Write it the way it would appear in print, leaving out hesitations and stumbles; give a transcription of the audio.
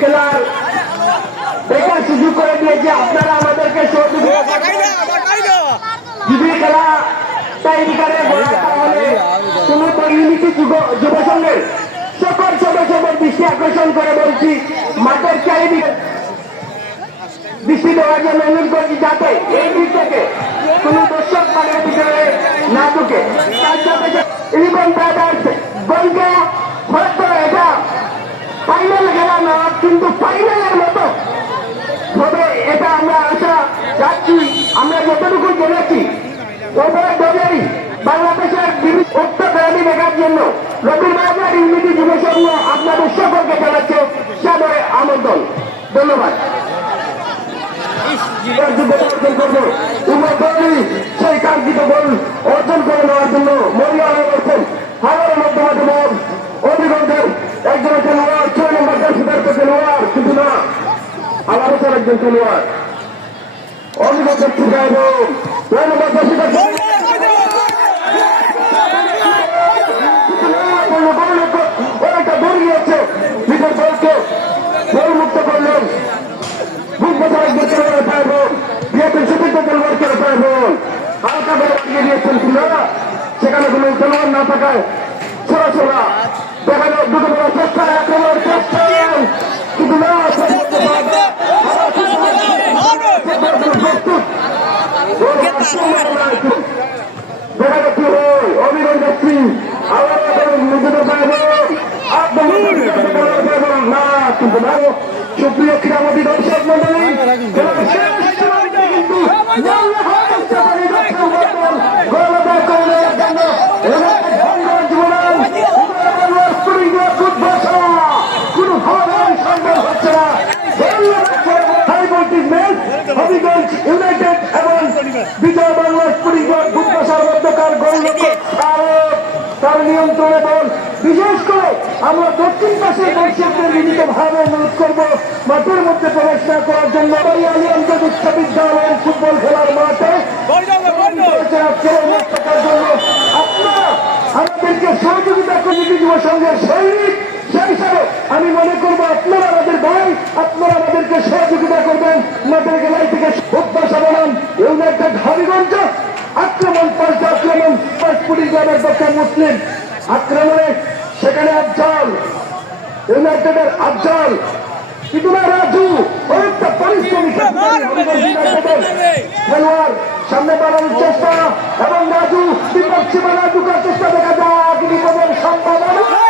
খেলার দেখার সুযোগ করে দিয়েছে। আপনারা আমাদেরকে যদি খেলা টাইমিকারে কোনো ইউনিটি যুব সংঘের সকল সদস্যদের দৃষ্টি আকর্ষণ করে বলছি, মাঠের চারিদিকে দৃষ্টি দেওয়ার জন্য অনুরোধ করছি, যাতে এই দিক থেকে কোন দর্শক মাঠের ভিতরে না ঢুকে। ইলেভেন ব্রাদার্স গোলকে ফরক করে এটা ফাইনাল খেলা না, কিন্তু ফাইনালের মতো তবে এটা আমরা আশা যাচ্ছি। আমরা যতটুকু জেনেছি ওপরে দলেই বাংলাদেশের উক্ত খেলাটি দেখার জন্য রবীন্দ্রনাথ ইউনিটি যুব সংঘ আপনাদের সকলকে জানাচ্ছে সাদরে আমন্ত্রণ। ধন্যবাদ। সেই কাঙ্ক্ষিত গোল অর্জন করে নেওয়ার জন্য মরিয়া হয়ে গেছেন হাজারের মধ্যে অভিজ্ঞদের একজন খেলোয়াড়, 6 নম্বর দর্শকের খেলোয়াড়, কিন্তু না আলাদা একজন খেলোয়াড় অভিজ্ঞদের ছুটে এবং 6 নম্বর দর্শকের অনেকটা দূর গিয়েছে, নিজের বলকে গোলমুক্ত করলেন। হালকা করে বাড়িয়ে দিয়েছেন, সেখানে কোনো খেলোয়াড় না থাকায় ছোড়া দেখা যায় দুটো বড় চেষ্টা, আক্রমণের চেষ্টা, কিন্তু না দেখা যাচ্ছে অভিনন্দন যাচ্ছি আবার নিজেদের না, কিন্তু না। সুপ্রিয় ক্রীড়ামন্ত্রী দর্শক মন্ডলী, হবিগঞ্জ ইউনাইটেড এবং বিজয় বাংলা স্পোর্টিং ক্লাব বুধবাসার মধ্যকার গোলরক্ষক তার নিয়ন্ত্রণে বল। বিশেষ করে আমরা দক্ষিণ পাশে দর্শকদের বিনীতভাবে অনুরোধ করব মাঠের মধ্যে প্রবেশ না করার জন্য। আলী আন্তর্জাতিক উচ্চ বিদ্যালয়ের ফুটবল খেলার মাঠে আপনারা আমাদেরকে সহযোগিতা করে যুব সংঘের সৈনিক সেই হিসাবে আমি মনে করবো আপনারা আমাদের ভাই, আপনারা আমাদেরকে সহযোগিতা করবেন। মাঠের গেলাই থেকে প্রত্যাশা বনাম ইউনাইটেড হবিগঞ্জ আক্রমণ, পাল্টা আক্রমণ স্পোর্টিং ক্লাবের পক্ষে মুসলিম আক্রমণে, সেখানে আফজাল ইউনাইটেডের আফজাল, কিন্তু না রাজু অনেকটা পরিশ্রমী খেলোয়াড় সামনে বাড়ানোর চেষ্টা এবং রাজু বিপক্ষে বানা ঢুকার চেষ্টা দেখা যায়, বিপদের সম্ভাবনা